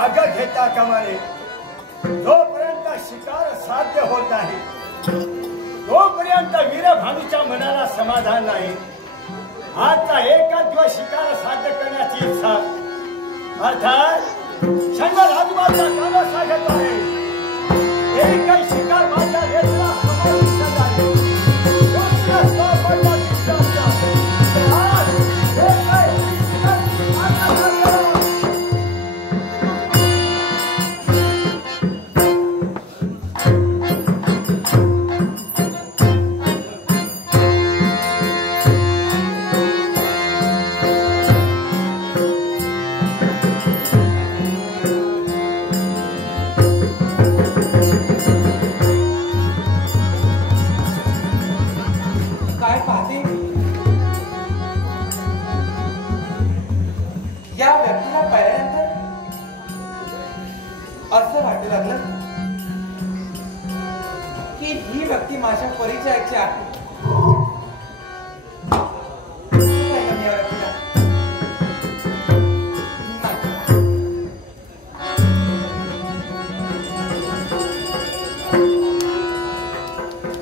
जागा घेता कामा नये. जोपर्यंत शिकार साध्य होत नाही तोपर्यंत वीरभानूच्या मनाला समाधान नाही. आता एका दिवस शिकार साध्य करण्याची इच्छा अर्थात शंकर आजूबाजूला कामा सांगत आहे. एक काही शिकार माझ्या नेत्रा समोर दिसत आहे.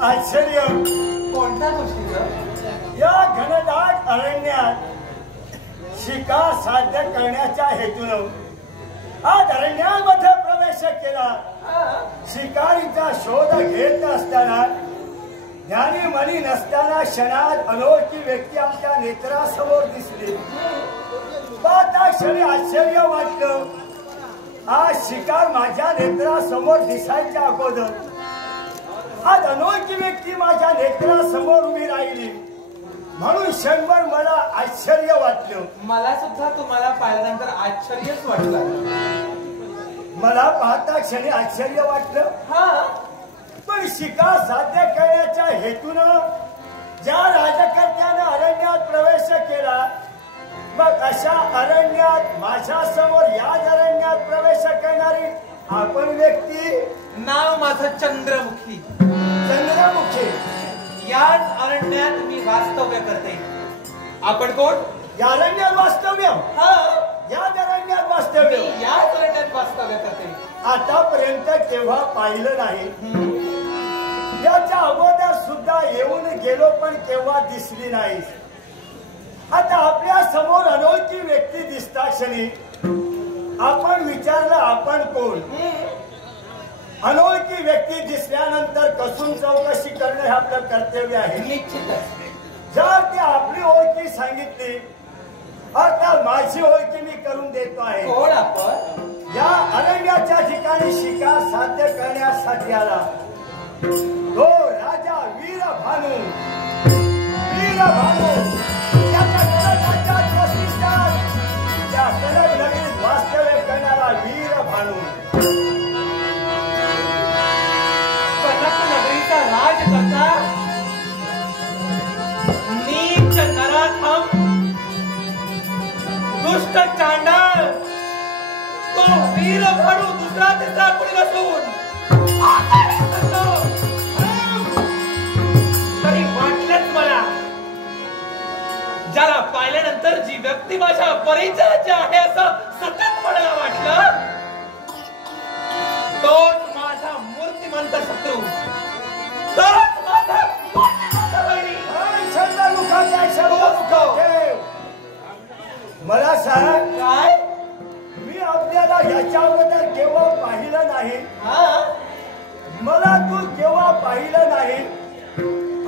आश्चर्य कोणत्या गोष्टीचं? या घनदाट अरण्यात शिकार साध्य करण्याच्या हेतून आज अरण्यामध्ये प्रवेश केला. शिकारीचा शोध घेत असताना ज्ञानी मनी नसताना क्षणात अनोळखी व्यक्ती आमच्या नेत्रासमोर दिसली. पाहता क्षणी आश्चर्य वाटलं. आज शिकार माझ्या नेत्रासमोर दिसायच्या अगोदर आज अनोळखी व्यक्ती माझ्या नेत्रासमोर उभी राहिली म्हणून क्षणभर मला आश्चर्य वाटलं. मला सुद्धा तुम्हाला पाहिल्यानंतर आश्चर्यच वाटलं. मला पाहता क्षणी आश्चर्य वाटलं. पण शिकार साध्य करण्याच्या हेतून ज्या राजकर्त्यानं अरण्यात प्रवेश केला मग अशा अरण्यात माझ्या समोर याच अरण्यात प्रवेश करणारी आपण व्यक्ती. नाव माझं चंद्रमुखी. चंद्रमुखी. याच अरण्यात मी वास्तव्य करते. आपण कोण? या अरण्यात वास्तव्य. याच अरण्यात वास्तव्य. याच अरण्यात वास्तव्य करते. आतापर्यंत केव्हा पाहिलं नाही. याच्या अगोदर सुद्धा येऊन गेलो पण केव्हा दिसली नाही. आता आपल्या समोर अनोळखी व्यक्ती दिसता क्षणी आपण विचारलं आपण कोण. अनोळखी व्यक्ती दिसल्यानंतर कसून चौकशी करणं हे आपलं कर्तव्य आहे. निश्चितच जर ती आपली ओळखी सांगितली अर्थात माझी ओळखी मी करून देतो आहे. कोण आपण? या अरण्याच्या ठिकाणी शिकार साध्य करण्यासाठी आला तो राजा वीरभानू. वीरभानू त्याच्या कनकाच्या वस्तीस्थान त्या कनक नगरीत वास्तव्य करणारा वीरभानू. कनक नगरीचा राजकर्ता नीच नराधम दुष्ट चांडाळ तो वीरभानू दुसरा तिसरा कुणी नसून तरी वाटलंच मला. ज्याला पाहिल्यानंतर जी व्यक्ती माझ्या परिचयाची आहे असं सतत मला वाटलं तोच माझा मूर्तिमंत शत्रू. तोच माझा मला सांग काय? मी आपल्याला याच्या अगोदर केव्हा पाहिलं नाही. मला तू केव्हा पाहिलं नाही.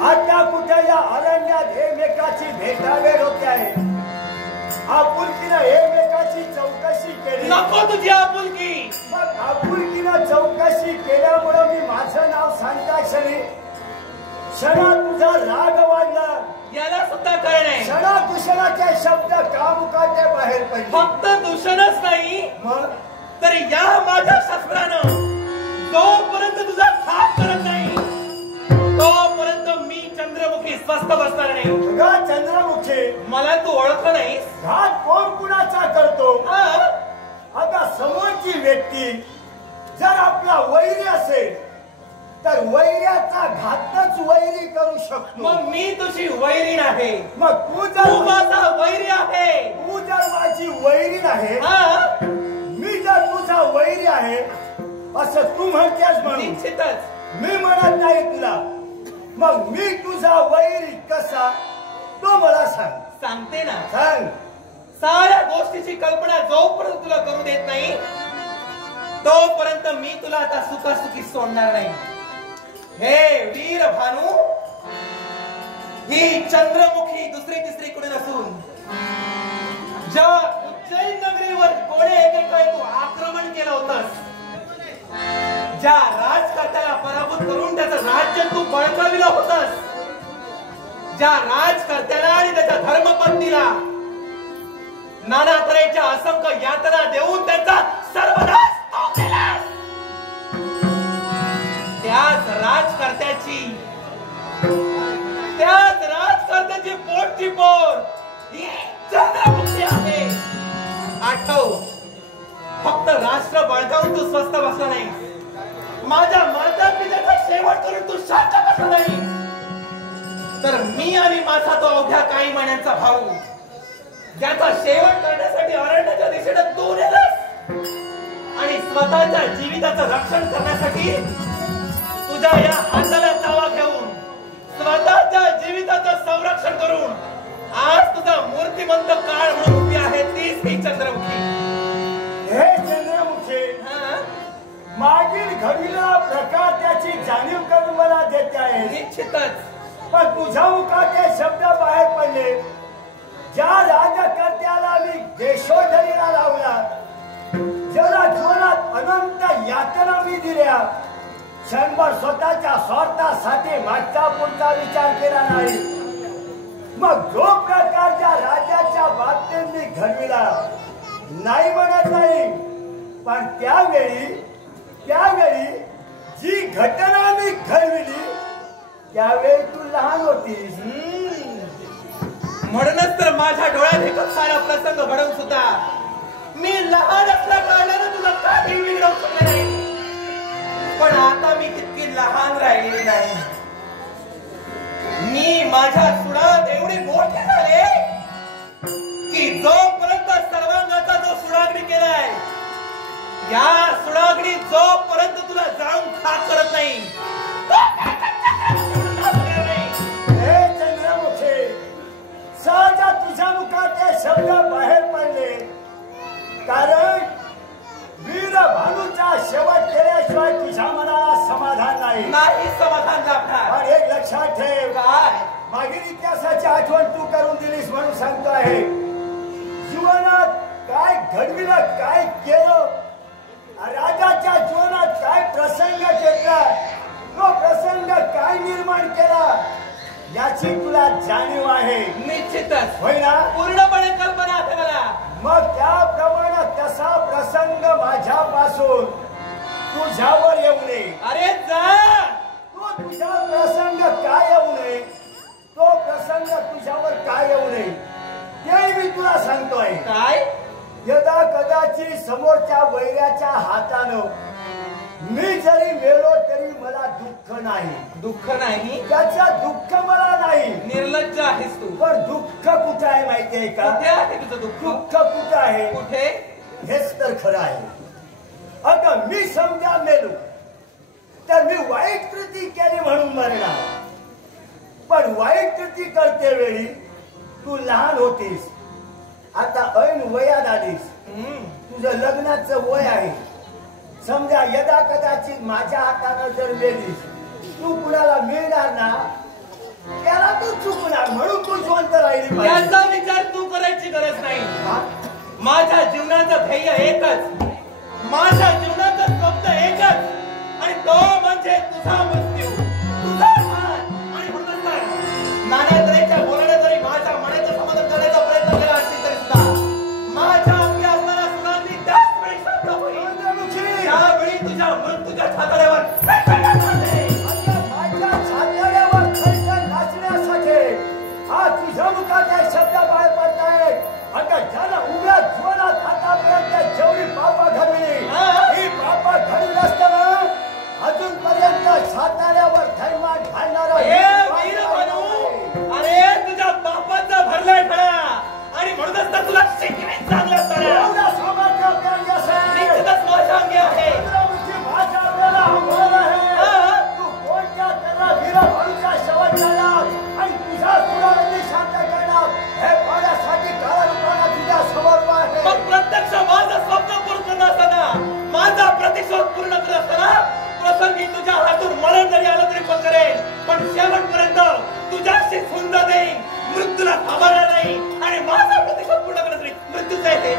आता कुठे या अरण्यात एकमेकाची भेटावेळ होते आहे. आपुलकीनं एकमेकाची चौकशी केली. नको तुझी आपुलकी. मग आपुलकीनं चौकशी केल्यामुळे मी माझं नाव सांगता क्षणी क्षणात तुझा राग वाढला. याला सुद्धा कळ नाही. क्षणा दूषणाचे शब्द कामुकाटे बाहेर पडले. फक्त दूषणच नाही मग तर या माझ्या शस्त्रानं जोपर्यंत तुझा खाप करत नाही तोपर्यंत मी चंद्रमुखी स्वस्थ बसणार नाही. चंद्रमुखी मला तू ओळखलं नाहीस. घात कोण कुणाचा करतो. आता समोरची व्यक्ती जर आपला वैरी असेल तर वैर्याचा घातच वैरी करू शकतो. मग मी तुझी वैरी आहे. मग तू माझा वैरी आहे. तू जर माझी वैरी आहे मी जर तुझा आहे असं तू म्हणतेस म्हणून निश्चितच मी म्हणत नाही तुला. मग मी तुझा वैरी कसा तो मला सांग. सांगते ना. सांग. साऱ्या गोष्टीची कल्पना जोपर्यंत तुला करू देत नाही तोपर्यंत मी तुला आता सुखासुखी सोडणार नाही. हे वीर भानू, ही चंद्रमुखी दुसरी तिसरी कुठे नसून ज्या उज्जैन नगरीवर कोणी एकेकाळी तू आक्रमण केलं होतंस, ज्या राजकर्त्याला पराभूत करून त्याचं राज्य तू बळकाविलं होतंस, ज्या राजकर्त्याला आणि त्याच्या धर्मपत्नीला नाना तऱ्हेच्या असंख्य यातना देऊन त्यांचा सर्वनाश तू केलास, त्याच राजकर्त्याची पोटची पोर ही चंद्रमुखी आहे. आठव, फक्त राष्ट्र बळकावून तू स्वस्थ बसला नाही, माझ्या माता पित्याचा शेवट करून तू शांत बसला नाही, तर मी आणि माझा तो अवघ्या काही महिन्यांचा भाऊ ज्याचा शेवट करण्यासाठी अरण्याच्या दिशेने तू नेलास आणि स्वतःच्या जीविताचं रक्षण करण्यासाठी तुझ्या या हाताला चावा घेऊन स्वतःच्या जीविताचं संरक्षण करून आज तुझा मूर्तिमंत काळ म्हणून उभी आहे तीच ही चंद्रमुखी. हे चंद्रमुखी, मागील घडीला प्रकार त्याची जाणीव करून मला देते आहे. निश्चितच. पण तुझ्या मुखात शब्द बाहेर पडले, ज्या राजकर्त्याला मी देशोधरीला लावला, ज्याला जीवनात अनंत यातना मी दिल्या, क्षणभर स्वतःच्या स्वार्थासाठी मागचा पुढचा विचार केला नाही, मग जो प्रकार ज्या राजाच्या बाबतीत मी घडविला नाही म्हणत नाही, पण त्यावेळी जी घटना मी घडविली त्यावेळी तू लहान होतीस. म्हणूनच तर माझ्या डोळ्यात एक सारा प्रसंग घडवून सुद्धा मी लहान असल्या कारणाने तुला काही बिघडवू शकले नाही. पण आता मी तितकी लहान राहिलेली नाही. मी माझ्या सुडात एवढे मोठे झाले की जोपर्यंत सर्वांगाचा जो सुडाग्नी केलाय, या सुडाग्नी जोपर्यंत तुला जाऊन खाक करत नाही, हे चंद्रमुखी, सहजा तुझ्या मुखात शब्द बाहेर पडले, कारण वीर भानूचा शेवट केल्याशिवाय तुझ्या मनाला समाधान नाही समाधान लाभणार. पण एक लक्षात ठेव, काय मागील इतिहासाची आठवण तू करून दिलीस म्हणून सांगतो आहे. जीवनात काय घडविलं, काय केलं, राजाच्या जीवनात काय प्रसंग घेतला, तो प्रसंग काय निर्माण केला, याची तुला जाणीव आहे. निश्चितच. होय ना? पूर्णपणे कल्पना आहे मला. मग त्याप्रमाणे तसा प्रसंग माझ्यापासून तुझ्यावर येऊ नये. अरे जा, तो तुझा प्रसंग काय येऊ नये, तो प्रसंग तुझ्यावर काय येऊ नये ते मी तुला सांगतोय. काय? यदा कदाचित समोरच्या वैऱ्याच्या हातानं मी जरी मेलो तरी मला दुःख नाही. दुःख नाही? त्याचं दुःख मला नाही. निर्लज्ज आहेस तू. पण दुःख कुठे आहे माहितीये का? कुठे आहे तुझं दुःख? दुःख कुठे आहे? कुठे? हेच तर खरं आहे. अगं मी समजा मेलो तर मी वाईट कृती केली म्हणून मरणार, पण वाईट कृती करते वेळी तू लहान होतीस, आता ऐन वयात आलीस, तुझं लग्नाचं वय आहे. समजा यदा कदाचित माझ्या हातानं जर मेलीस, तू कुणाला मिळणार ना, त्याला तू चुकणार, म्हणून तू जिवंत राहिली पाहिजे. याचा विचार तू करायची गरज नाही. माझ्या जीवनाचं ध्येय एकच, माझ्या जीवनाचं स्वप्न एकच, आणि तो म्हणजे तुझा मृत्यू, तुझा ठार. आणि म्हणून नाना तऱ्हेच्या बोलण्या जरी माझ्या मनाचं समाधान करण्याचा प्रयत्न केला असेल तरी सुद्धा माझ्या अंगी असणारा सुनांनी त्याच वेळी शांत होईल. त्यावेळी तुझ्या मृत्यूच्या छाताड्यावर माझ्या छाताड्यावर नाचण्यासाठी हा तुझ्या मुखात शब्द बाहेर पडताय. आता ज्याला उभ्या जीवनात आतापर्यंत जेवढी पापा घडली, ही पापा घडली असताना अजूनपर्यंत छाताड्यावर जसं मी तुझ्या हातून मरण जरी आलं तरी पकडेन, पण शेवटपर्यंत तुझ्याशी झुंज देईन, मृत्यूला थांबणार नाही आणि माझा प्रतिशोध पूर्ण करत नाही. मृत्यूचं आहे ते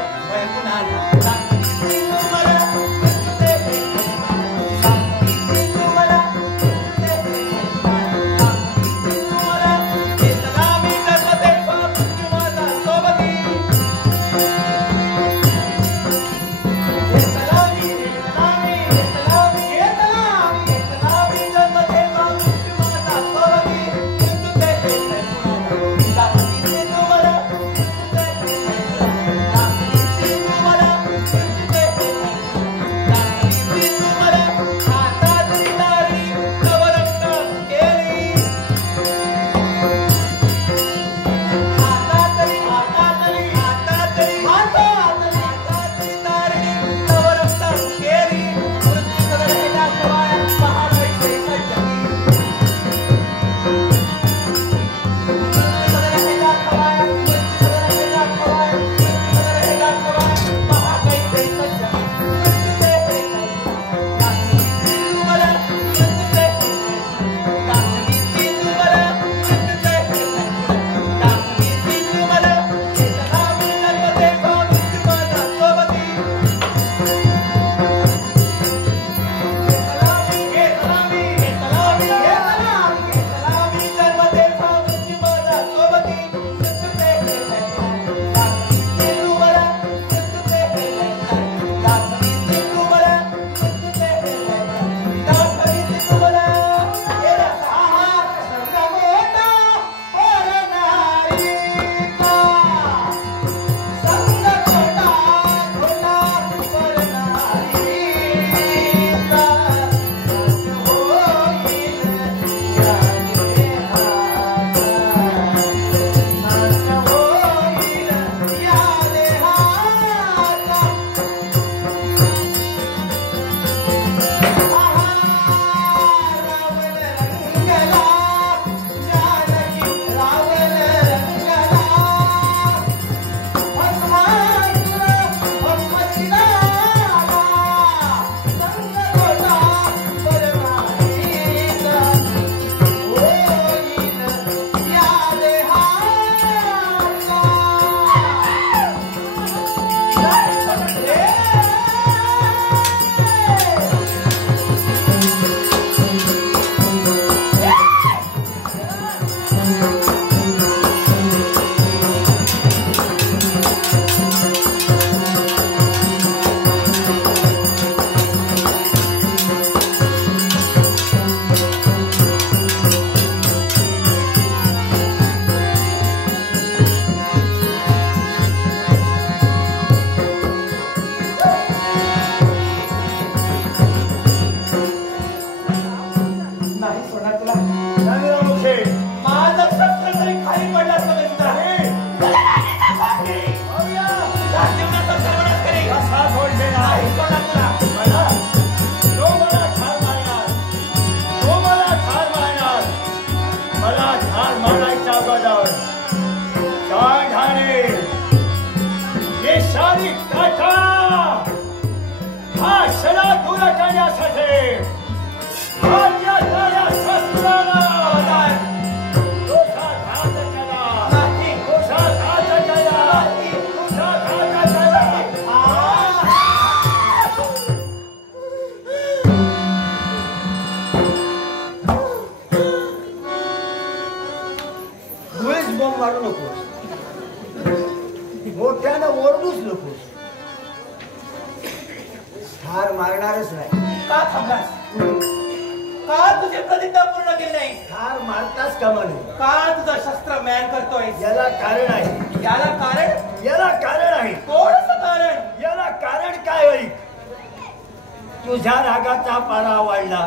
तुझ्या रागाचा पारा वाढला,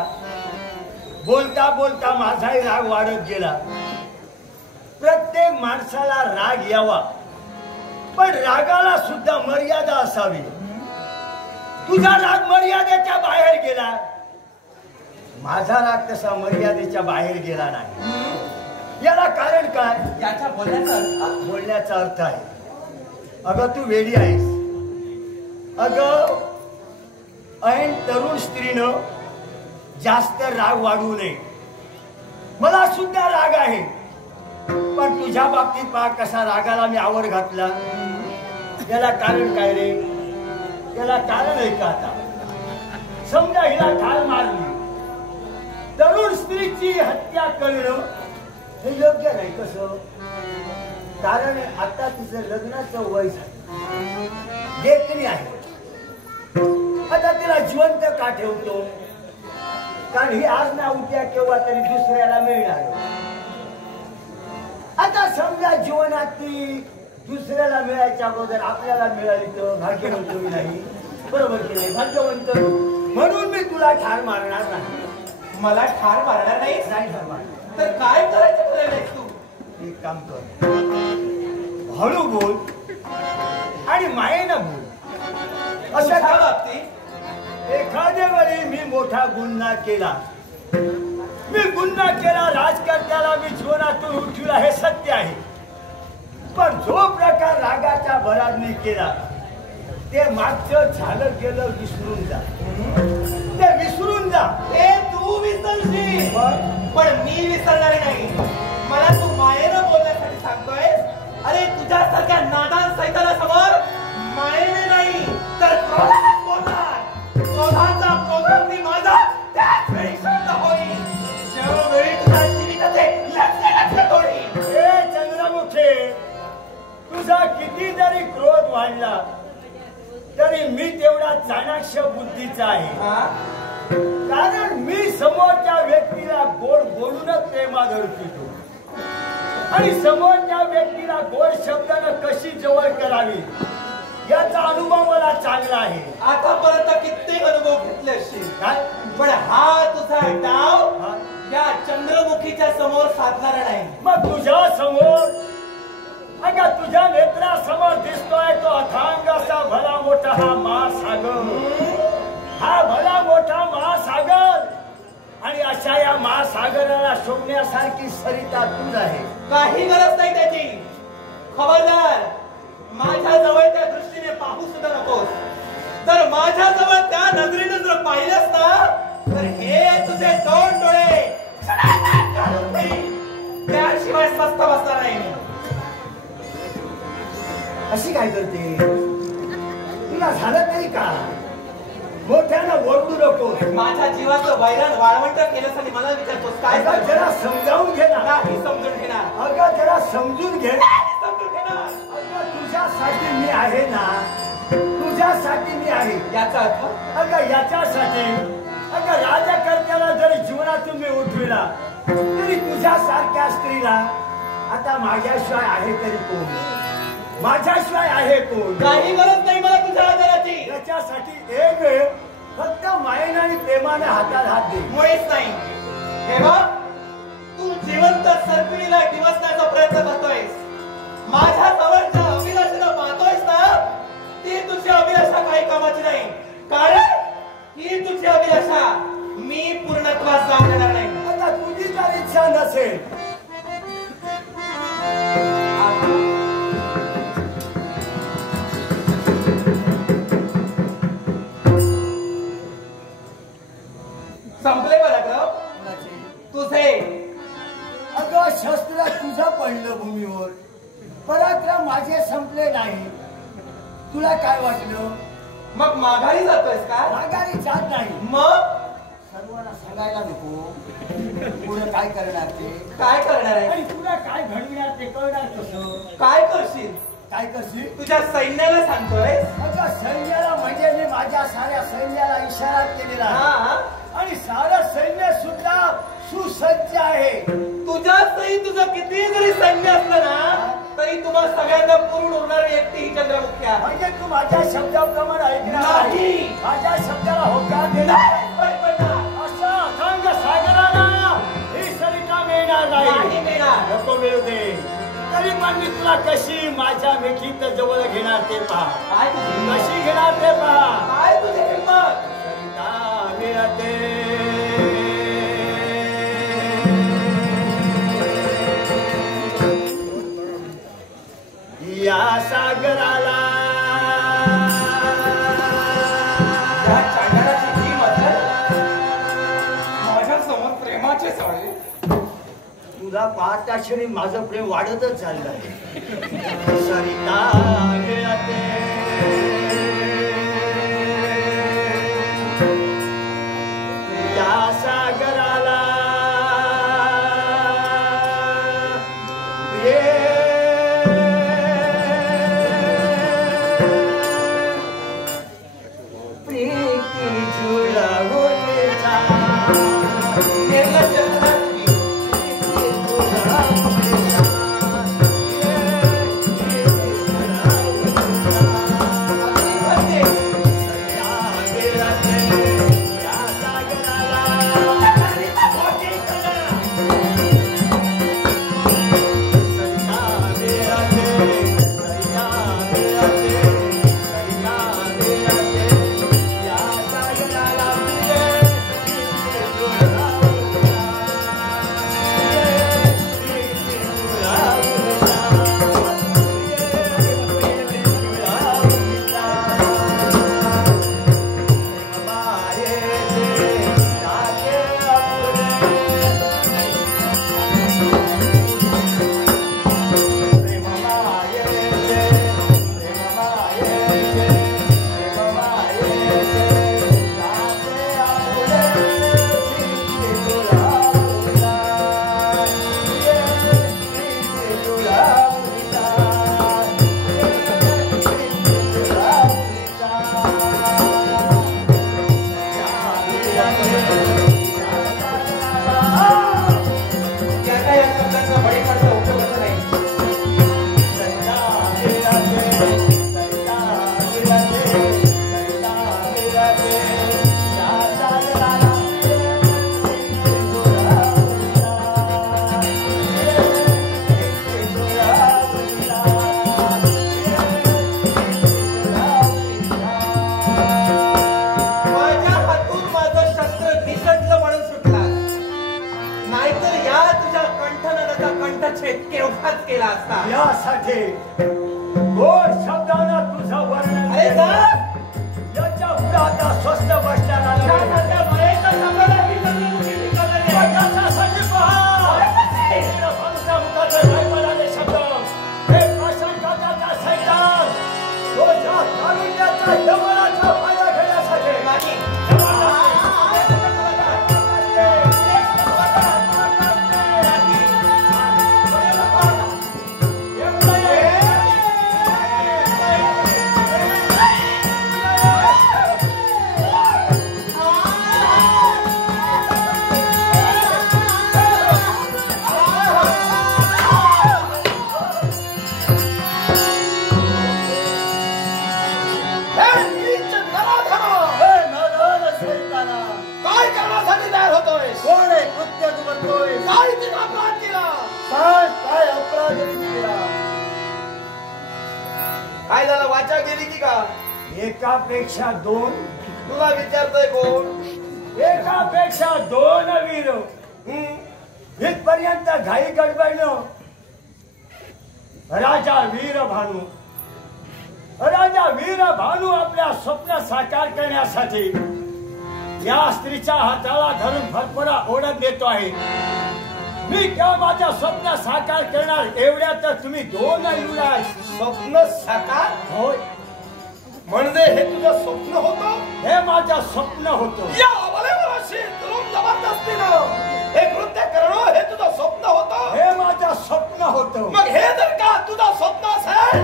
बोलता बोलता माझाही राग वाढत गेला. प्रत्येक माणसाला राग यावा, पण रागाला सुद्धा मर्यादा असावी. तुझा राग मर्यादेच्या बाहेर गेला, माझा राग तसा मर्यादेच्या बाहेर गेला नाही. याला कारण काय? याच्या बोलण्याचा अर्थ आहे, अगं तू वेडी आहेस. अगं ऐन तरुण स्त्रीनं जास्त राग वाढवू नये. मला सुद्धा राग आहे, पण तुझ्या बाबतीत पहा कसा रागाला मी आवर घातला. त्याला कारण काय रे? त्याला कारण आहे का? आता समजा हिला ठार मारली, तरुण स्त्रीची हत्या करणं हे योग्य नाही. कसं? कारण आता तिचं लग्नाचं वय झालं, देखणी आहे. आता तिला जिवंत का ठेवतो? कारण ही आज ना उद्या केव्हा तरी दुसऱ्याला मिळणार. आता समजा जीवनात ती दुसऱ्याला मिळायच्या अगोदर आपल्याला मिळाली तर भाग्यवंत नाही. बरोबर की नाही? भाग्यवंत. म्हणून मी तुला ठार मारणार नाही. मला ठार मारणार नाही? नाही ठार मारणार. तर काय करायचं ठरवलंय तू? एक काम कर, हळू बोल आणि मायेनं बोल. अशा बाबतीत एखाद्या वेळी मी मोठा गुन्हा केला, मी गुन्हा केला, राजकर्त्याला मी जीवनातून उठविला, हे सत्य आहे. पण जो प्रकार रागाच्या भरात मी केला ते मागचं झालं गेलं विसरून जा. ते विसरून जा. ते तू विसरशील, पण मी विसरणार नाही. मला तू मायेनं बोलण्यासाठी सांगतोयस? अरे तुझ्यासारख्या नादान सैतानासमोर मायेने नाही तर क्रोधानेच बोलणार. क्रोधाचा क्रोधाग्नी माझा त्याच वेळी शांत होईल ज्यावेळी तुझ्या जीविताचे लक्ष तोडील. हे चंद्रमुखे, तुझा किती जरी क्रोध वाढला तरी मी तेवढा चाणाक्ष बुद्धीचा आहे. कारण मी समोरच्या व्यक्तीला गोड बोलूनच प्रेमा धरतो आणि समोरच्या व्यक्तीला गोड शब्दानं कशी जवळ करावी याचा अनुभव मला चांगला आहे. आतापर्यंत कित्येक अनुभव घेतले असतील, पण हा तुझा डाव या चंद्रमुखीच्या समोर साधणारा नाही. मग तुझ्या समोर, अगं तुझ्या नेत्रासमोर दिसतोय तो अथांग असा भला मोठा हा महासागर. हा भला मोठा महासागर, आणि अशा या महासागराला शोधण्यासारखी सरिता तूच आहे. काही गरज नाही त्याची. खबरदार, माझ्या जवळ त्या दृष्टीने पाहू सुद्धा नकोस. जर माझ्या जवळ त्या नजरेने जर पाहिलंस ना तर हे तुझे दोन डोळे काढून देईल. त्याशिवाय स्वस्थ बसणार नाही. अशी काय करते? तुला झालं तरी का? मोठ्यानं ओरडू नकोस. माझ्या जीवाचं वैरण वाळवंट केल्यासाठी मला विचारतोस काय? जरा समजावून घे ना. नाही समजून घेणार. अगं जरा समजून घे. समजून घेणार. अगं तुझ्यासाठी मी आहे ना, तुझ्यासाठी मी आहे. याचा अर्थ? अगं याच्यासाठी, अगं राजकर्त्याला जरी जीवनातून मी उठविला तरी तुझ्यासारख्या स्त्रीला आता माझ्याशिवाय आहे तरी कोण? माझ्याशिवाय आहे कोण? काही गरज नाही मला तुझ्या आदराची. याच्यासाठी एक वेळ फक्त मायेनं आणि प्रेमाने हातात हात दे. मुळीच नाही. हे बघ, तू जिवंत सर्पिणीला डिवचण्याचा प्रयत्न करतोयस. माझ्या जवळच्या अभिलाषेला पाहतोयस ना, ती तुझी अभिलाषा काही कामाची नाही. कारण ही तुझी अभिलाषा मी पूर्णत्वास जाऊ देणार नाही. आता तुझी जर इच्छा नसेल संपले पराक्रम तुझे. अगं शस्त्र तुझं पडलं भूमीवर, पराक्रम माझे संपले नाही. तुला काय वाटलं? मग माघारी जातोयस का? माघारी जात नाही. मग सर्वांना सांगायला नको पुढे काय करणार ते? काय करणार आहे? आणि तुला काय घडविणार ते कळणार कसं? काय करशील? काय करशील? तुझ्या सैन्याला सांगतोय? अगं सैन्याला म्हणजे मी माझ्या साऱ्या सैन्याला इशारा केलेला हा, आणि सारं सैन्य सुद्धा सुसज्ज आहे. तुझ्यातही तुझं किती जरी सैन्य असलं ना तरी तुम्हाला सगळ्यांना पुरून उरणारी व्यक्ती ही चंद्रमुखी आहे. म्हणजे तू माझ्या शब्दाप्रमाणे ऐकणार नाही. माझ्या शब्दाला होकार देणार असं अथांग सागराला ही सरिता मिळणार नाही. मिळणार. नको मिळू दे. तरी पण मी तुला कशी माझ्या मिठीत जवळ घेणार ते पहा. काय कशी घेणार ते पहा. काय तुझी हिंमत? सरिता मिळते या सागराला. या चांगल्याची किंमत पाहता क्षणी माझं प्रेम वाढतच चाललं आहे. सरिता मिळते या सागराला प्रीती जुळवून केला असता. यासाठी गोड शब्दांना तुझं वर्णन याच्या पुढे आता स्वस्त बसण्याला शब्द हे भाषण काकाचा सैतान तो ज्या कारुण्याचा यमनाचा फायदा घेण्यासाठी काय झालं? वाचा गेली की का? एकापेक्षा दोन तुला विचारतोय कोण? एकापेक्षा दोन वीर इथपर्यंत घाई गडबडलं. राजा वीर भानू आपल्या स्वप्न साकार करण्यासाठी या स्त्रीच्या हाताला धरून फरफरा ओढत देतो आहे. मी केव्हा माझ्या स्वप्न साकार करणार एवढ्यात तुम्ही दोन युवराज. स्वप्न साकार होय म्हणजे हे तुझं स्वप्न होतं? हे माझं स्वप्न होतं. या अबलेवराशी तुरुम जबरदस्तीनं हे कृत्य करणं हे तुझं स्वप्न होतं? हे माझं स्वप्न होतं. मग हे जर का तुझं स्वप्न असेल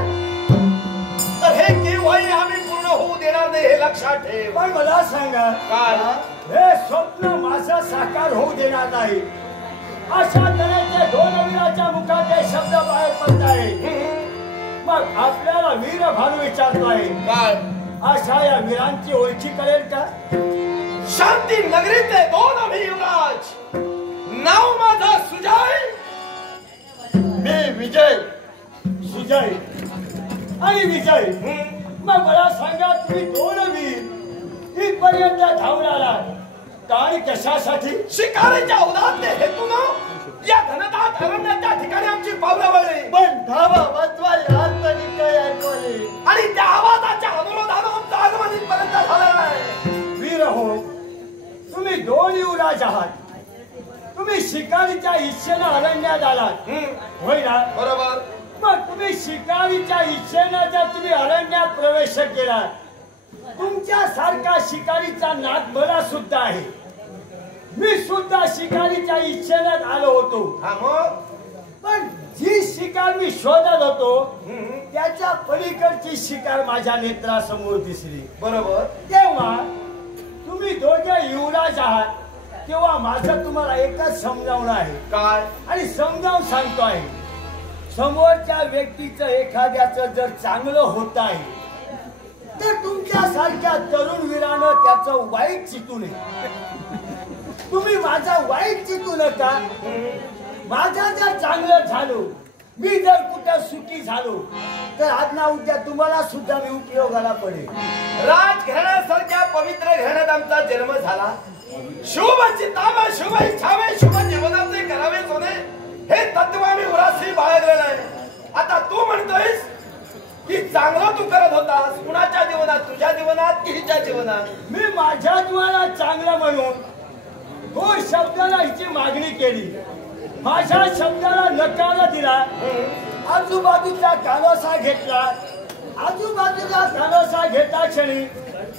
तर हे केव्हाही आम्ही पूर्ण होऊ देणार नाही हे लक्षात ठेव. पण मला सांगा काय? हे स्वप्न माझं साकार होऊ देणार नाही अशा तऱ्हेचे दोन वीराच्या मुखात हे शब्द बाहेर पडत आहे. मग आपल्याला वीर भानू विचारतोय काय अशा या वीरांची ओळखी करेल का? शांती नगरीचे दोन अभियुवराज. नाव माझा सुजय, मी विजय. सुजय आणि विजय. मग मला सांगा तुम्ही दोन वीर इथपर्यंत धावून आलात आणि कशासाठी? शिकारीच्या उदात्त हेतून या घनदाट अरण्याच्या ठिकाणी आमची पावलं वळली. पण धावा वाचवा यात काय ऐकवले आणि त्या आवाजाच्या अनुरोधानं आमचं आगमन इथपर्यंत झालं नाही. वीर हो तुम्ही दोन युवराज आहात तुम्ही शिकारीच्या इच्छेनं अरण्यात आलात होय ना? बरोबर. मग तुम्ही शिकारीच्या इच्छेनं जर तुम्ही अरण्यात प्रवेश केला, तुमच्या सारखा शिकारीचा नाद मला सुद्धा आहे. मी सुद्धा शिकारीच्या इच्छेनं आलो होतो. हा मग पण जी शिकार मी शोधत होतो त्याच्या पलीकडची शिकार माझ्या नेत्रासमोर दिसली. बरोबर. तेव्हा तुम्ही दोघे युवराज आहात, तेव्हा माझं तुम्हाला एकच समजावणं आहे. काय? आणि समजावून सांगतो आहे. समोरच्या व्यक्तीचं एखाद्याचं जर चांगलं होत आहे तर तुमच्या सारख्या तरुण वीरानं त्याचं वाईट चितू नये. तुम्ही माझं वाईट चितू नका. माझं जर चांगलं झालो, मी जर कुठं सुखी झालो तर आज ना उद्या तुम्हाला सुद्धा मी उपयोगाला पडेल. राजघराण्यासारख्या पवित्र घराण्यात आमचा जन्म झाला. शुभ चित्तावे, शुभ इच्छावे, शुभ जीवनाचे करावे सोने, हे तत्व आम्ही उराशी बाळगलेलं आहे. आता तू म्हणतोयस की चांगलं तू करत होतास, कुणाच्या जीवनात, तुझ्या जीवनात की हिच्या जीवनात? मी माझ्या जीवनात चांगलं म्हणून तो शब्दाला हिची मागणी केली. माझ्या शब्दाला नकार दिला. आजूबाजूचा कानोसा घेतला. आजूबाजूचा कानोसा घेता क्षणी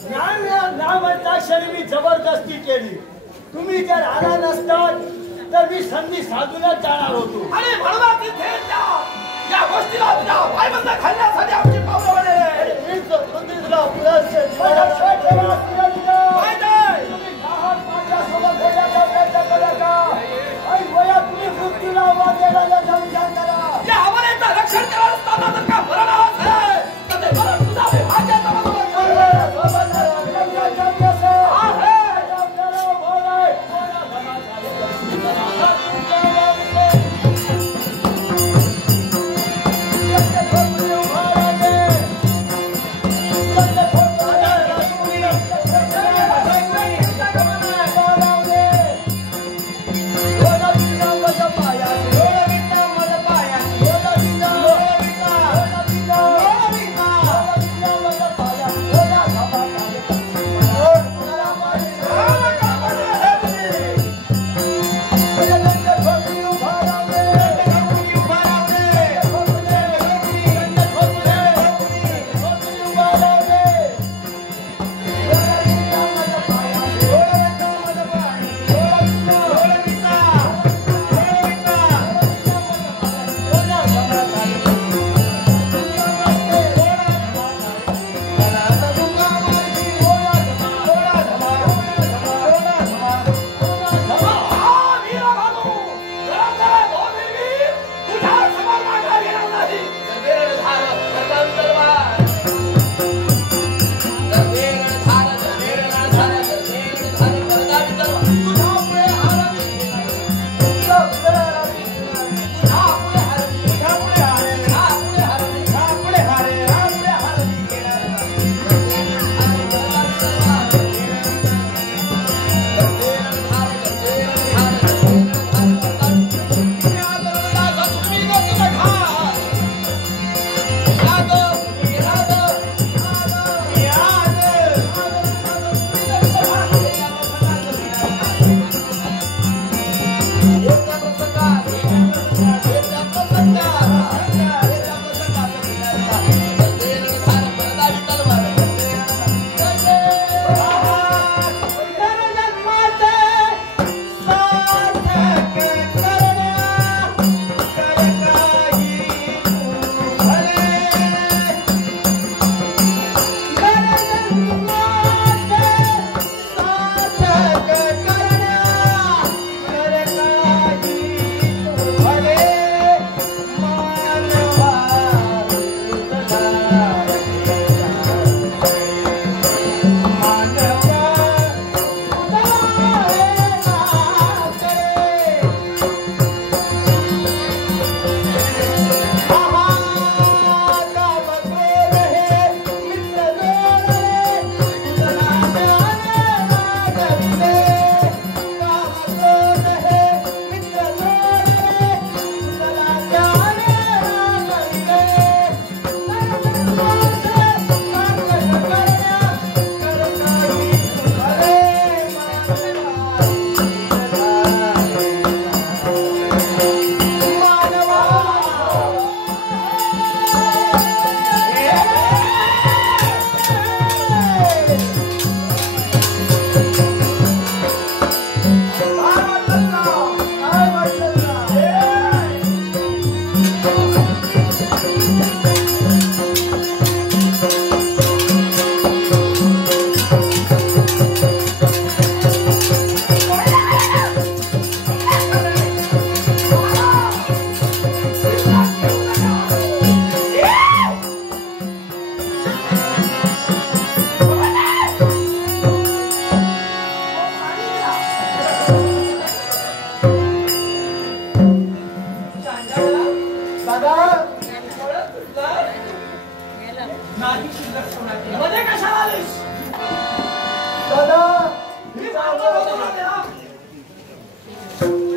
ना म्हणता क्षणी मी जबरदस्ती केली. तुम्ही जर आला नसतात तर मी संधी साधूनच जाणार होतो. आणि म्हणून तिथे या गोष्टीला तुझ्या पायबंद घालण्यासाठी आमची पावलं वळले. तुम्ही मृत्यूला आवाज देण्याचा विचार करा. या हवालेचं रक्षण करत असताना जर का बरं नावाच आहे तर ते बरं तुझा विभाग्याचा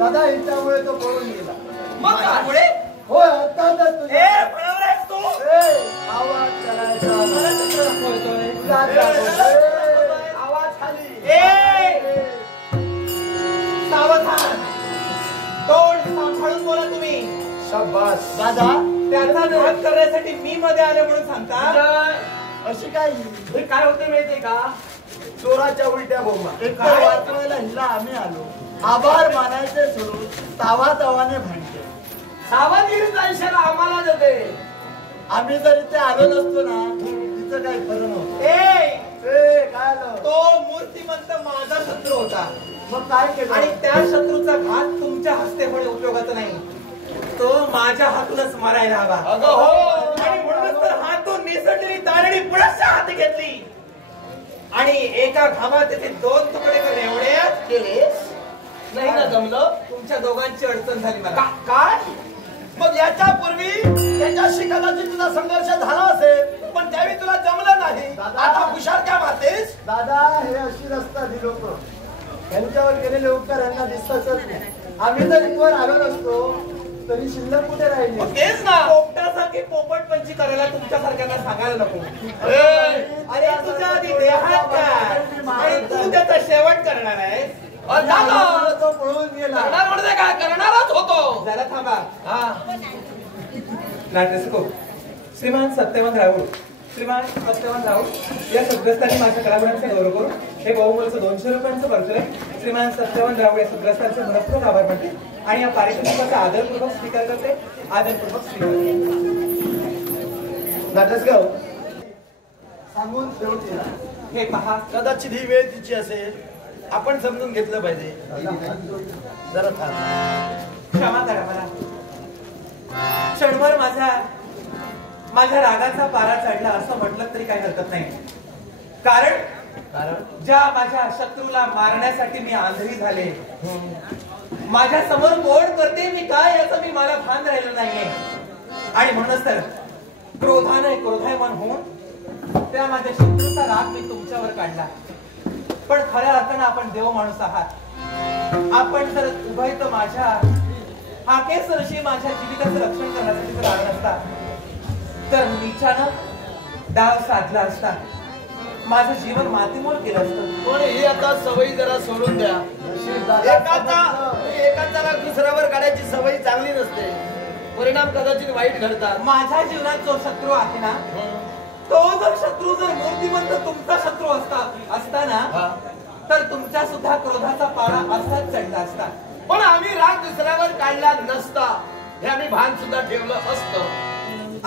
दादा हिच्यामुळे तो पळून गेला. मग त्यामुळे होय अर्थातच तुझ्या बरोबर तू आवाज करायचा आवाज खाली सावधान तोंड सांभाळून बोला तुम्ही. शाबास दादा. त्याचा घात करण्यासाठी मी मध्ये आले म्हणून सांगता अशी काय हे काय होते माहितीये का? चोराच्या उलट्या बोंबा वाचवायला हिला आम्ही आलो. आभार मानायचे सोडून तावा तावाने भांडते. सावधगिरी जायशाला आम्हाला देते. आम्ही जर इथे आलो नसतो ना तिचं काही खरं नव्हतं. काय आलं? तो मूर्तिमंत माझा शत्रू होता. मग काय केलं? आणि त्या शत्रूचा घात तुमच्या हस्ते होणे उपयोगाचा नाही. तो माझ्या हातूनच मारायला हवा. आणि म्हणूनच तर हातून निसटलेली तारडी पुढच्या हाती घेतली आणि एका घामात त्याचे 2 तुकडे करणे एवढेच केले. नाही ना जमलं. तुमच्या दोघांची अडचण झाली मला. काय? मग याच्या पूर्वी त्याच्याशी कदाचित तुझा संघर्ष झाला असेल पण त्यावेळी तुला जमलं नाही. आता हुशार काय मारतेस? दादा हे अशी रस्ता ती लोक यांच्यावर गेलेले उपकार यांना दिसतच नाही. आम्ही जर इथवर आलो नसतो तरी शिल्लक कुठे राहिली. तेच ना पोपटासारखी पोपटपंची करायला तुमच्यासारख्यांना सांगायला नको. अरे तुझ्या आधी देहात काय आणि तू त्याचा शेवट करणार आहे. तो पळून गेला. म्हणजे काय करणारच होतो. जरा थांबा. श्रीमान सत्यवान राऊळ या सद्ग्रस्तांनी माझ्या कलागुणांचा गौरव करून हे बहुमूल्यचं 200 रुपयांचं बर्तन श्रीमान सत्यवान राऊळ या सद्ग्रस्तांचे मनपूर्वक आभार मानते आणि या पारितोषिकाचा आदरपूर्वक स्वीकार करते. आदरपूर्वक स्वीकार. नाटसगाव सांगून शेवटी हे पहा कदाचित ही वेळ तिची असेल. आपण समजून घेतलं पाहिजे. जरा क्षमा करा मला. क्षणभर माझ्या रागाचा पारा चढला असं म्हटलं तरी काही हरकत नाही. कारण ज्या माझ्या शत्रूला मारण्यासाठी मी आंधळी झाले माझ्या समोर कोण करते मी काय याचं मला भान राहिलं नाहीये. आणि म्हणूनच तर क्रोधायमान होऊन त्या माझ्या शत्रूचा राग मी तुमच्यावर काढला. पण खऱ्या अर्थानं आपण देव माणूस आहात. आपण जर उभयत माझ्या हाकेसरशी माझ्या जीविताचं रक्षण करण्यासाठी जर आलं नसता तर नीचानं डाव साधला असता. माझं जीवन मातीमोल केलं असतं. पण ही आता सवयी जरा सोडून द्या. एकाचा राग दुसऱ्यावर काढायची सवयी चांगली नसते. परिणाम कदाचित वाईट घडतात. माझ्या जीवनात जो शत्रू आहे ना तो शत्रू जर मूर्तिमंत तुमचा शत्रू असताना तर तुमच्या सुद्धा क्रोधाचा पारा असाच चढला असता. पण आम्ही राग दुसऱ्यावर काढला नसता हे आम्ही भान सुद्धा ठेवलं असतं.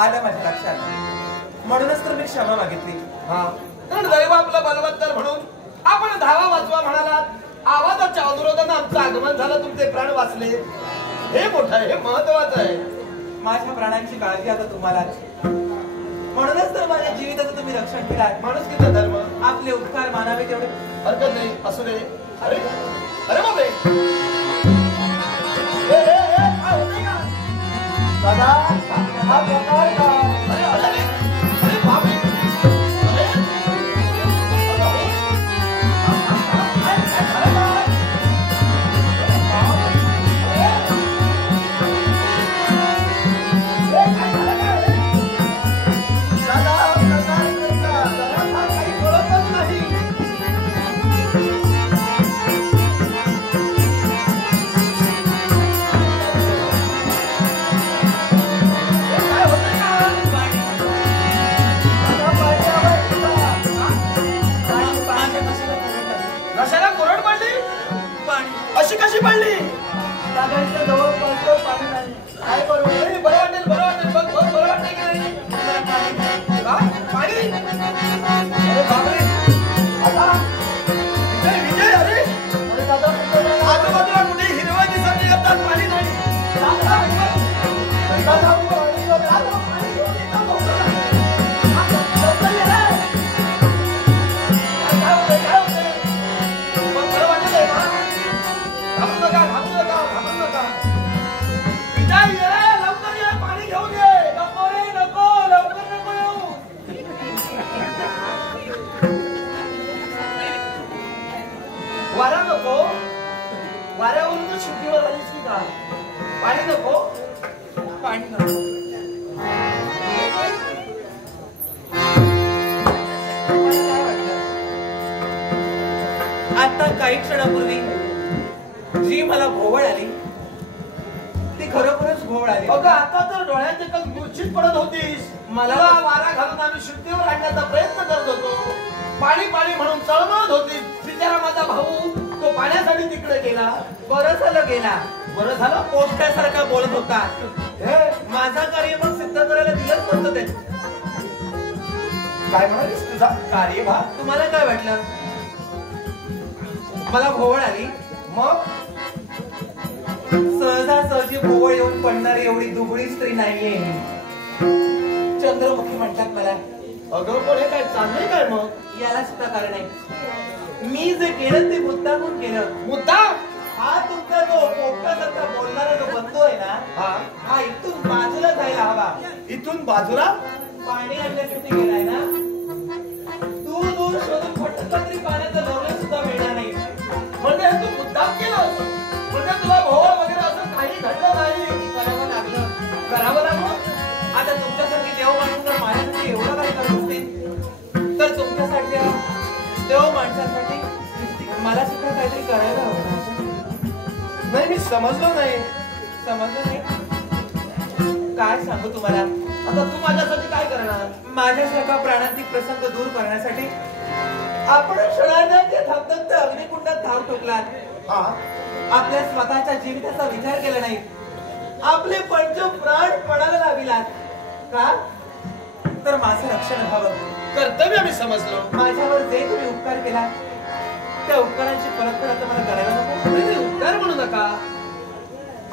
आलं माझ्या लक्षात. म्हणूनच तर मी क्षमा मागितली. कारण दैव आपलं बलवत्तर म्हणून आपण धावा वाचवा म्हणालात. आवाजाच्या अनुरोधानं आमचं आगमन झालं. तुमचे प्राण वाचले. हे मोठं आहे. हे महत्वाचं आहे. माझ्या प्राणांची काळजी आता तुम्हालाच. म्हणूनच तर माझ्या जीविताचं तुम्ही रक्षण केलात. माणूस किती धर्म आपले उपकार मानावे तेवढे हरकत नाही. असू दे. अरे बापरे दादा हा प्रकार का? अरे बापरे कशी पडली? दादांच्या जवळपास पाणी नाही. काय करू? बरं वाटेल बरं वाटेल. बघ बरं वाटेल की नाही? पाणी अरे बापरे. आता विजय अरे दादा आजूबाजूला कुठे हिरवळ दिसत नाही. आता पाणी नाही. वारा नको. वाऱ्यावरून शुद्धीवर आलीस की काय? पाणी नको? पाणी नको. आता काही क्षणापूर्वी जी मला भोवळ आली ती खरोखरच भोवळ आली. अगं आता तर डोळ्यात एका मूर्छित पडत होतीस. मला वारा घालून आम्ही शुद्धीवर आणण्याचा प्रयत्न करत होतो. पाणी पाणी म्हणून चळमळत होती. बिचारा माझा भाऊ तो पाण्यासाठी तिकडे गेला. बरं झालं गेला. बरं झालं. पोस्टासारखा बोलत होता. हे माझा कार्य मग सिद्ध करायला दिलंच नसतं ते. काय म्हणालीस तुझा कार्यभाग? तुम्हाला काय वाटलं? मला भोवळ आली. मग सहजासहजी भोवळ येऊन पडणारी एवढी दुबळी स्त्री नाहीये. चंद्रमुखी म्हणतात मला. अगं पण हे काय चाललंय काय? मग याला सुद्धा कारण आहे. मी जे केलं ते मुद्दामून केलं. मुद्दा हा तुमचा जो पोपटासारखा बोलणारा जो बंधू आहे ना, हा इथून बाजूला जायला हवा. इथून बाजूला पाणी आणण्यासाठी गेलाय ना. दूर दूर शोधून फटकत्री पाण्याचा नवरा सुद्धा मिळणार नाही. म्हणजे तू मुद्दाम केलं. म्हणजे तुला भोवळ वगैरे असं काही घडलं नाही. करावं लागलं. करावं लागलं. आता तुमच्यासाठी देव माणूस जर माझ्यासाठी एवढं काही करत असतील तर तुमच्यासाठी देव माणसासाठी मला सुद्धा काहीतरी करायला हवं. नाही मी समजलो नाही. समजलं नाही? काय सांगू तुम्हाला? आता तू माझ्यासाठी काय करणार? माझ्यासारखा प्राणांतिक प्रसंग दूर करण्यासाठी आपण क्षणार्धात त्या धगधगत्या अग्निकुंडात धाव ठोकलात. आपल्या स्वतःच्या जीविताचा विचार केला नाही. आपले पंच प्राण पणाला लाविलात. का? तर माझं रक्षण व्हावं. कर्तव्य मी समजलो. माझ्यावर जे तुम्ही उपकार केला त्या उपकारांची परतफेड आता मला करायला नको? नाही उपकार म्हणू नका.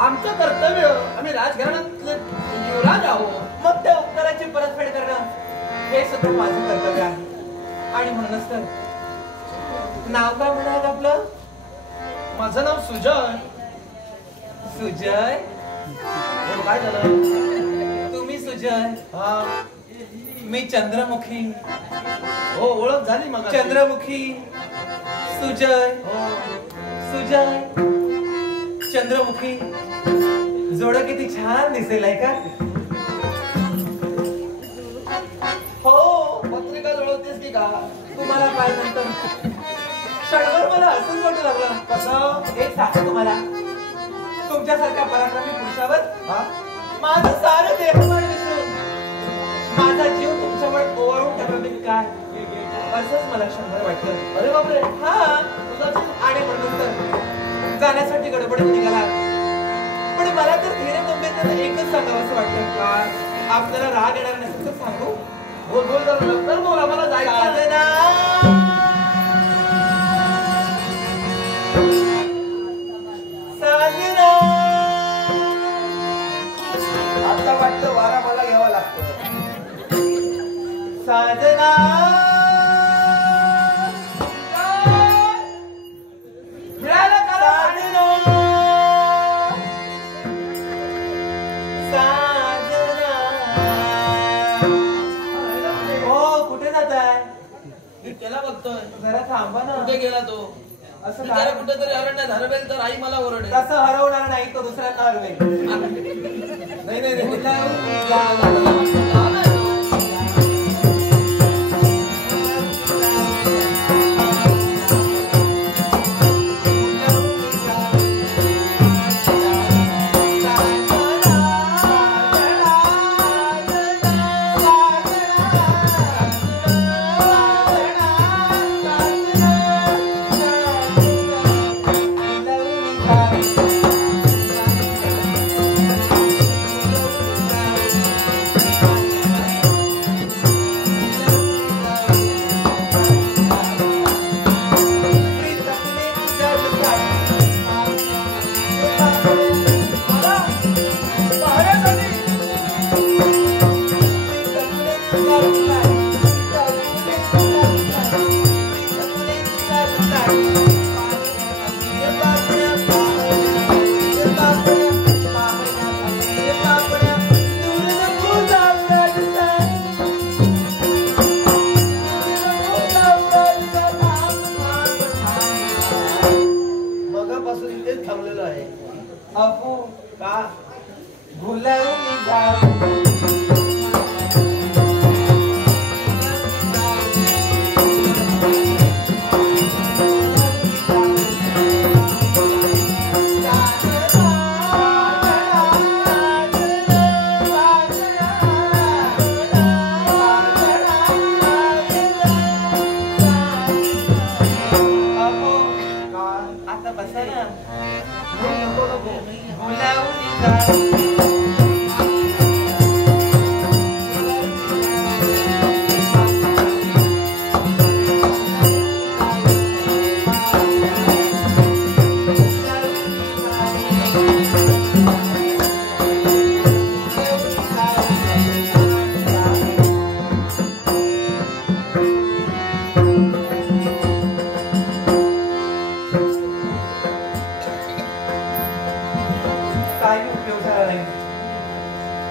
आमचं कर्तव्य, आम्ही राजघराण्यातले युवराज आहोत. मग त्या उपकाराची परतफेड करणं हे सुद्धा माझं कर्तव्य आहे. आणि म्हणूनच तर नाव काय म्हणाल आपलं? माझं नाव सुजय. सुजय? काय झालं? तुम्ही सुजय? हा. मी चंद्रमुखी. हो ओळख झाली मग. चंद्रमुखी सुजय. हो सुजय चंद्रमुखी जोड किती छान दिसेल आहे का? हो. पत्रिका जोडवतेस की का? तुम्हाला पाहिल्यानंतर क्षणभर मला असंच वाटू लागलं. कसं? एक सांगतो तुम्हाला. तुमच्यासारख्या पराक्रमी पुरुषावर माझं सारं देहमान विसरून माझा जीव तुमच्यावर ओवाळून टाकला की काय असंच मला क्षणभर वाटलं. अरे बापरे. हा. आणि म्हणून तर जाण्यासाठी गडबडीत निघाला. पण मला तर धीरे गंभीर एकच सांगावं असं वाटलं. का आपल्याला राग येणार नसेल तर सांगू? बोल बोल जरा लवकर बोल. आम्हाला जायचं. आता वाटतं वारा मला घ्यावा लागतो. साधना मिळालं का? साधना. हो कुठे जाताय? मी त्याला बघतोय. जरा थांबा ना. कुठे गेला तो? असं त्याला कुठेतरी अरण्यात हरवेल तर आई मला ओरडेल. तसं हरवणार नाही. तो दुसऱ्यांना हरवेल. नाही नाही नाही. अहो का भुलवून जाऊ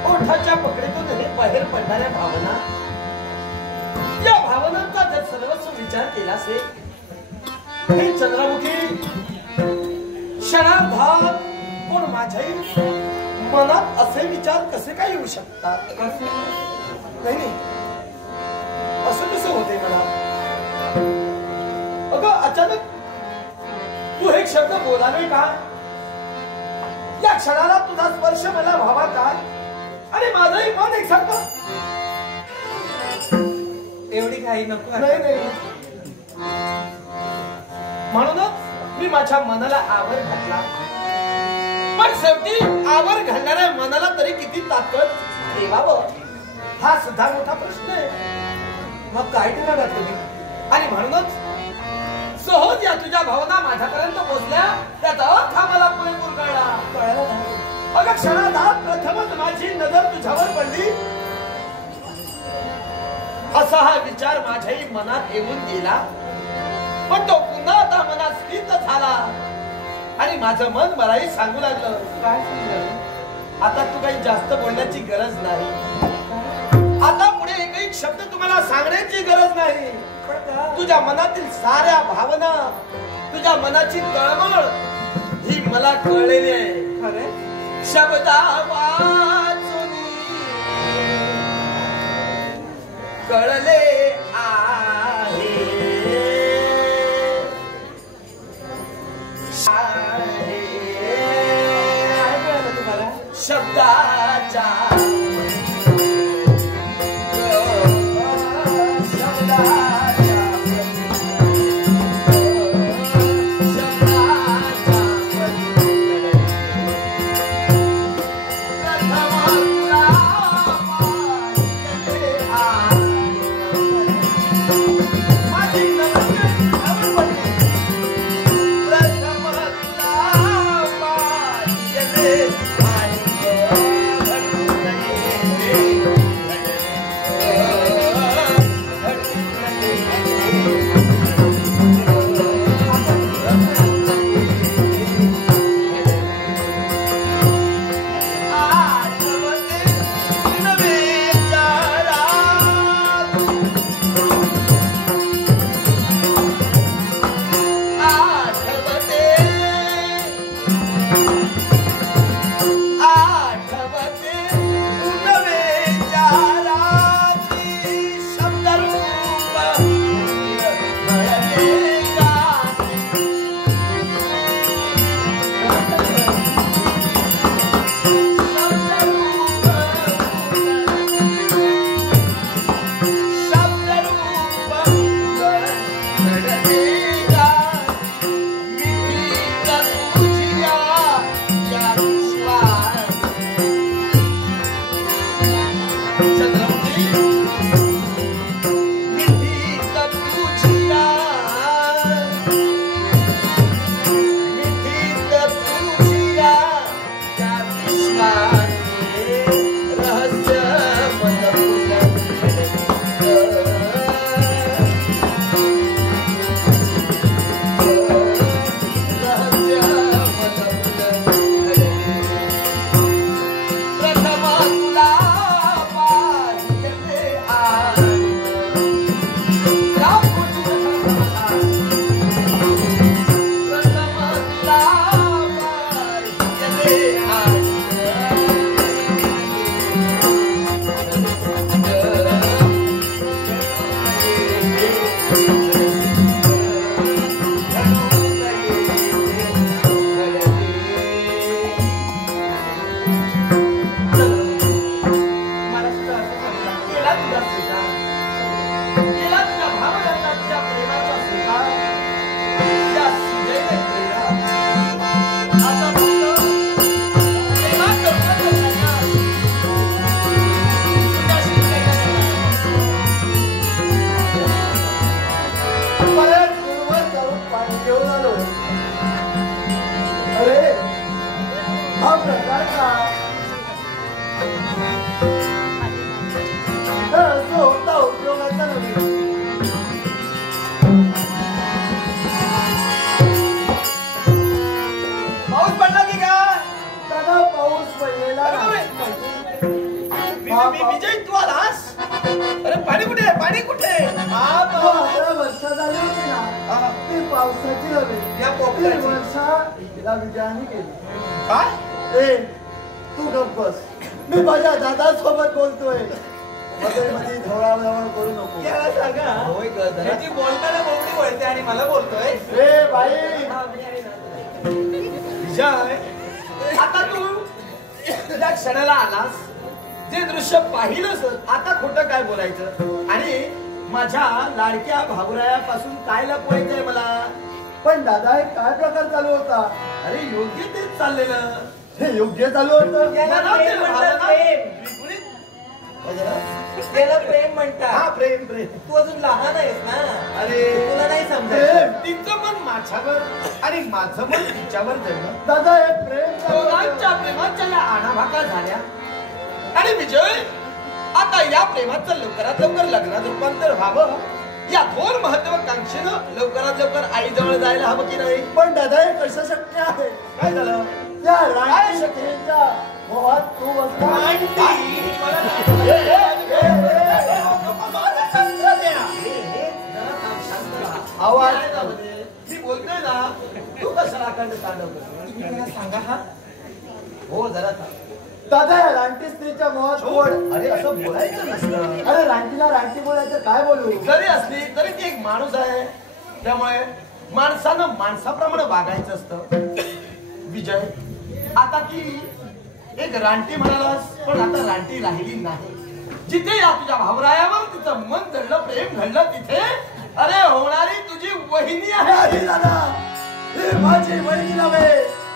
ओठाच्या पकडीतून बाहेर पडणाऱ्या भावना, या भावनांचा जर सर्वस्व विचार केला असेल, हे चंद्रमुखी क्षणार्धात कोण माझ्याही मनात असे विचार कसे काय येऊ शकतात? नाही असं कसं होते मला? अगं अचानक तू हे शब्द बोलावे का? या क्षणाला तुझा स्पर्श मला व्हावा काय? अरे माझंही मन एकसारखं. एवढी काही नको. नाही म्हणूनच मी माझ्या मनाला आवर घातला, पण शेवटी आवर घालणाऱ्या मनाला तरी किती ताकद ठेवावं हा सुद्धा मोठा प्रश्न आहे. मग काय ठरवलं तुम्ही? आणि म्हणूनच सहज या तुझ्या भावना माझ्यापर्यंत पोहोचल्या, त्याचा अर्थ मला पुरेपूर कळला नाही. अगं क्षणार्धात प्रथमच माझी नजर तुझ्यावर पडली, असा हा विचार माझ्याही मनात येऊन गेला, पण तो पुन्हा आता मनात स्थित झाला आणि माझं मन मलाही सांगू लागलं. काय सांगलं? आता तू काही जास्त बोलण्याची गरज नाही. आता पुढे एकही शब्द तुम्हाला सांगण्याची गरज नाही. तुझ्या मनातील साऱ्या भावना, तुझ्या मनाची तळमळ ही मला कळलेली आहे. खरे शब्दा वाचून कळले आहे. तुम्हाला शब्दाच्या पाणी कुठे आहे? पाणी कुठे आहे? 11 वर्ष झाली होती ना ती पावसाची हवे या ती पोपटाची. वर्षा तिला विजयाने केली. काय? ए तू गप्प बस. मी माझ्या दादासोबत बोलतोय. मध्ये मध्ये ढवळाढवळ करू नको. याला सांगा होय ग त्याची बोलताना बोबडी वळते आणि मला बोलतोय. ए बाई विजय, आता तू त्या क्षणाला आलास, जे दृश्य पाहिलंस, आता खोटं काय बोलायचं? आणि माझ्या लाडक्या भाऊरायापासून काय लपवायचंय मला? पण दादा हे काय प्रकार चालू होता? अरे योग्य तेच चाललेलं. हे योग्य चालू होतं. याला मला प्रेम ते म्हणतात, भावना- प्रेम. विगुणित- त्याला प्रेम हा म्हणतात. प्रेम प्रेम. तू अजून लहान आहेस ना. अरे तुला नाही प्रेम. समजायचं. तिचं मन माझ्यावर आणि माझं मन तिच्यावर जगलं. दादा हे प्रेम चालू होतं. दोघांच्या प्रेमाच्या या आणाभाका झाल्या. आणि विजय, आता या प्रेमाचं लवकरात लवकर लग्नात रूपांतर व्हावं, या थोर महत्वाकांक्षेनं लवकरात लवकर आईजवळ जायला हवं की नाही? पण दादा हे कसं शक्य आहे? काय झालं? त्या राणी शक्तीच्या मोहात तू बसला. आवाज मी बोलतोय ना, तू कशाला अखंड तांडव करतोय? मला सांगा हा. हो जरा थांब. दादा या रानटी स्त्रीच्या मोहात पड. अरे असं बोलायचं नसतं. अरे रानटीला रानटी बोलायचं काय बोलू? जरी असली तरी ती एक माणूस आहे, त्यामुळे माणसानं माणसाप्रमाणे वागायचं असतं. विजय, आता ती एक रानटी म्हणालास, पण आता रानटी राहिली नाही. जिथे या तुझ्या भावरायावर तिचं मन दडलं, प्रेम घडलं, तिथे अरे होणारी तुझी वहिनी आहे. नाही दादा, ही माझी वहिनी नव्हे.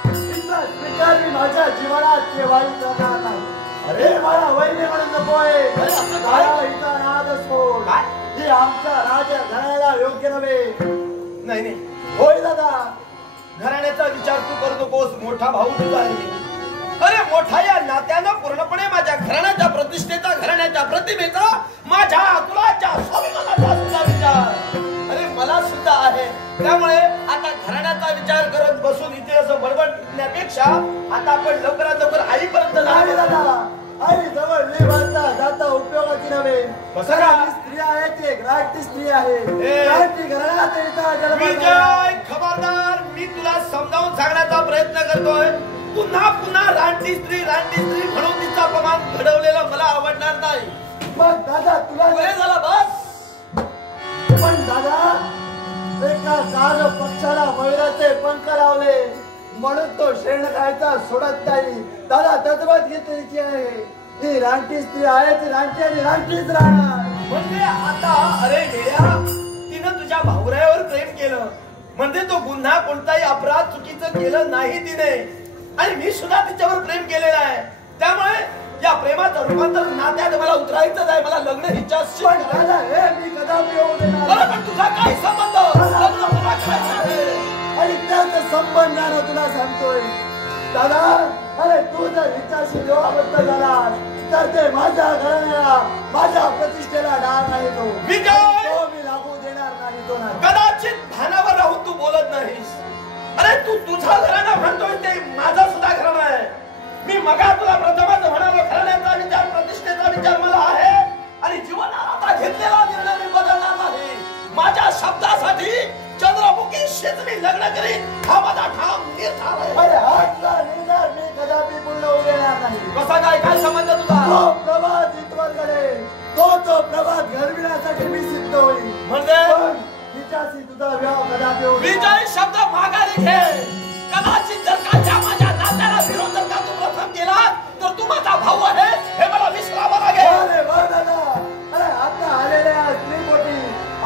तिचा विचार मी माझ्या जीवनात केव्हाही करणार नाही. अरे मला वहिनी म्हणून नकोय. अरे असं काय? मला हिचा नाद सोड. काय? ही आमच्या राजा घराण्याला योग्य नव्हे. नाही नाही, होय दादा. घराण्याचा विचार तू करू नकोस. मोठा भाऊ तुझा आहे मी. अरे मोठा या नात्यानं पूर्णपणे माझ्या घराण्याच्या प्रतिष्ठेचा, घराण्याच्या प्रतिमेचा, माझ्या कुलाच्या स्वाभिमानाचा सुद्धा विचार अरे मला सुद्धा आहे. त्यामुळे आता घराण्याचा विचार करत बसून इथे असं बडबडण्यापेक्षा आता आपण लवकरात लवकर आईपर्यंत नाही जाऊ. दादा, आई जवळ लिहिता जाता उपयोगाची नव्हे. कसं का? ही स्त्री आहे ती एक रानटी स्त्री आहे. ए. रानटी घराण्यात येता जन्माला. विजय, खबरदार. मी तुला समजावून सांगण्याचा प्रयत्न करतोय. पुन्हा पुन्हा रानटी स्त्री म्हणून तिचा अपमान घडवलेला मला आवडणार नाही. मग दादा तुला वेळ झाला बस. पण दादा एका काळ पक्षाला मयुराचे पंख लावले म्हणून तो शेण खायचा सोडत नाही. दादा तत्वात घेतलीची आहे. ही रानटी स्त्री आहे, ती रानटी आणि रानटीच राहणार. म्हणजे आता अरे वेड्या, तिनं तुझ्या भाऊरायावर प्रेम केलं म्हणजे तो गुन्हा कोणताही अपराध चुकीचं केलं नाही तिने. आणि मी सुद्धा तिच्यावर प्रेम केलेलं आहे. त्यामुळे या प्रेमाचं रूपांतर नात्यात मला उतरायचंच आहे. मला लग्न हिच्याशी पण दादा हे मी कदापि येऊ देणार बरं, नाही. पण तुझा काय संबंध? लग्न मला करायचं आहे. आणि त्याच संबंधानं तुला सांगतोय दादा. अरे तू जर हिच्याशी विवाहबद्ध झालास तर ते माझ्या घराण्याला, माझ्या प्रतिष्ठेला डाग आहे तो. विजय! तो मी लागू देणार नाही. तो नाही. कदाचित भानावर राहून तू बोलत नाहीस. अरे तू तुझा घराणा म्हणतोय, ते माझा सुद्धा घराणा आहे. मी मगा तुला प्रथमच म्हणालो, घराण्याचा विचार, प्रतिष्ठेचा विचार मला आहे. आणि जीवनात आता घेतलेला निर्णय मी बदलणार नाही. माझ्या शब्दासाठी चंद्रमुखीशीच मी लग्न करीन, हा माझा ठाम निर्धार आहे. अरे हातला निर्धार मी कदापि पूर्ण होऊ देणार नाही. कसा काय संबंध तुझा? तो प्रभात इथवर घडेल, तो प्रभात घडविण्यासाठी मी सिद्ध होईल. म्हणजे पण हिच्याशी तुझा विवाह कदापि होऊ देणार विजय शब्द माघारी घे. कदाचित जर का त्या माझ्या नात्याला विरोध जर का तू प्रथम केला तर तू माझा भाऊ आहे हे मला विसरावं लागेल. अरे वा दादा, अरे आता आलेल्या स्त्रीपोटी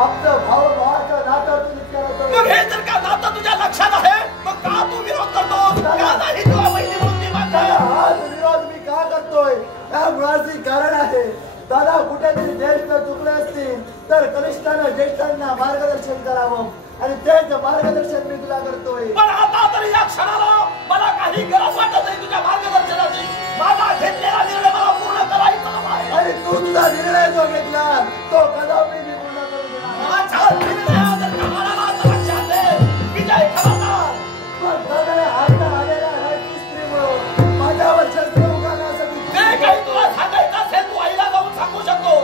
आमचं भावाचं नातं तू विचारतो. मग हे जर का नातं तुझ्या लक्षात आहे, मग का तू विरोध करतो? का नाही तुला वहिनी म्हणून मी दादा मानतो? हाच विरोध मी का करतोय त्या मुळाची कारण आहे. दादा कुठेतरी ज्येष्ठ चुकले असतील तर कनिष्ठानं ज्येष्ठांना मार्गदर्शन करावं आणि तेच मार्गदर्शन मी तुला करतोय. पण आता तरी या क्षणाला मला काही गरज वाटत नाही तुझ्या मार्गदर्शनाची. माझा घेतलेला निर्णय मला पूर्ण करायचा आहे. आणि तू तुझा निर्णय जो घेतला तो कदापि मी पूर्ण करू देणार नाही. माझा निर्णय जर का मला माझं लक्षात आहे, विजय खबरदार. पण दादा आता आलेल्या राजकीय स्त्रीमुळं माझ्यावर शस्त्र उगारण्यासाठी जे काही तुला सांगायचं असेल तू आईला जाऊन सांगू शकतो.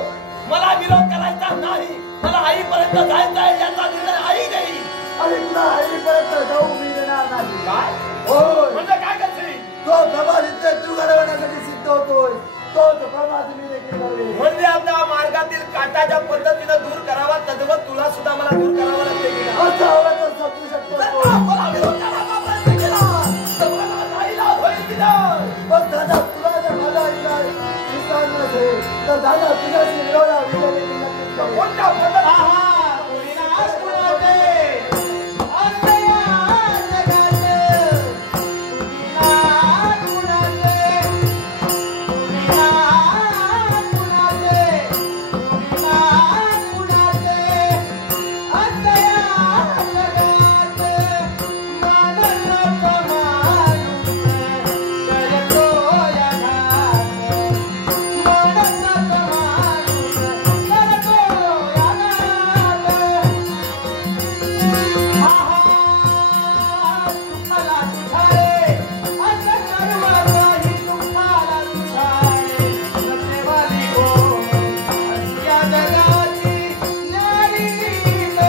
मला विरोध कुठं जायचं आहे याचा निर्णय आई देईल. आणि तुला आईपर्यंत जाऊ मी देणार नाही. काय होय, म्हणजे काय करते? तो प्रभात इथे तू घडवण्यासाठी सिद्ध होतोय, तोच प्रभात मी देखील करेन. म्हणजे आपल्या मार्गातील काटाच्या पद्धतीनं दूर करावा तद्वत तुला सुद्धा मला दूर करावं लागते की काय? असं हवं तर समजू शकतो तो. मला विरोध करायचा प्रयत्न केला तर मला नाईलाज होईल की नाही? पण दादा तुला जर माझा इलाज विश्वास नसेल तर दादा तुझ्याशी विरोधा विजय देखील नक्कीच करेन. कोणत्या पद्धतीने? आहा, विनाश कुणाचे? अन्याय जगाचे. विनाश कुणाचे? विनाश कुणाचे? विनाश कुणाचे? अन्याय जगाचे. माननाचा माणूस करतो या घात. माननाचा माणूस करतो या घात. आहा, सुखाला तुझारे, असं सर्व काही सुखाला तुझारे. नसेवाली हो, अशी या जगाची न्यारी रीत.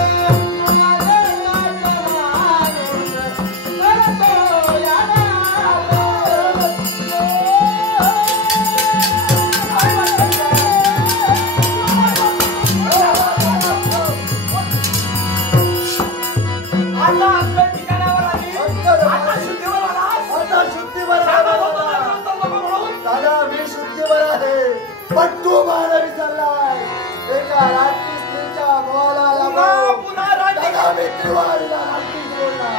माननाचा माणूस करतो या आता आपल्या ठिकाणावर आली. आता शुद्धीवर आलास. आता शुद्धीवर सांगा आला. होतं ना विरुद्ध लोकं म्हणून. दादा मी शुद्धीवर आहे, पण तू मला विसरलाय. एका रात्री स्त्रीच्या मोहाला पुन्हा लागून पुन्हा राजी. दादा मी त्रिवारीला रात्री बोलला.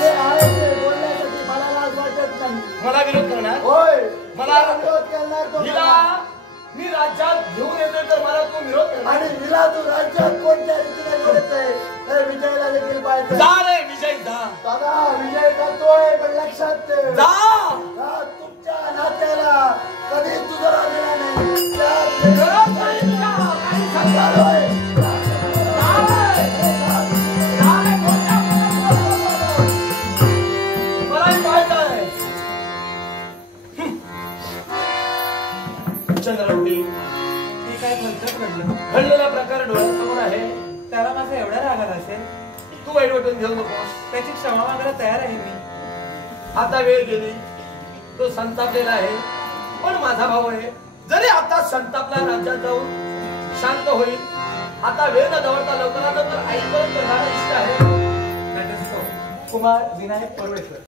ते आहे ते बोलण्यासाठी मला लाज वाटत नाही. मला विरोध करणार? होय, मला विरोध करणार तो हिला मला. मी राज्यात घेऊन येतोय तर मला तू विरोध करणार? आणि हिला तू राज्यात कोणत्या रीतीने घडतोय हे विजयला देखील पाहिजे. जा रे विजय जा. दादा विजय करतोय पण लक्षात ठेव. जा. हा, तुमच्या नात्याला कधी तुझा दिला नाही. त्यात विरोध करीत जा. काही सांगणार होय. जा रे. जा रे, कोणत्या पद्धतीनं? मलाही पाहायचं आहे. चंद्रवती हे काय भलतंच घडलं. घडलेला प्रकार डोळ्यासमोर आहे. त्याला माझा एवढा राग आला असेल. तू वाईट वाटून घेऊ नकोस. त्याची क्षमा मागायला तयार आहे मी. आता वेळ गेली, तो संतापलेला आहे, पण माझा भाऊ आहे. जरी आता संतापला राज्यात जाऊन शांत होईल. आता वेळ न दवडता लवकरात लवकर आईपर्यंत जाणं इष्ट आहे. कुमार विनायक परमेश्वर.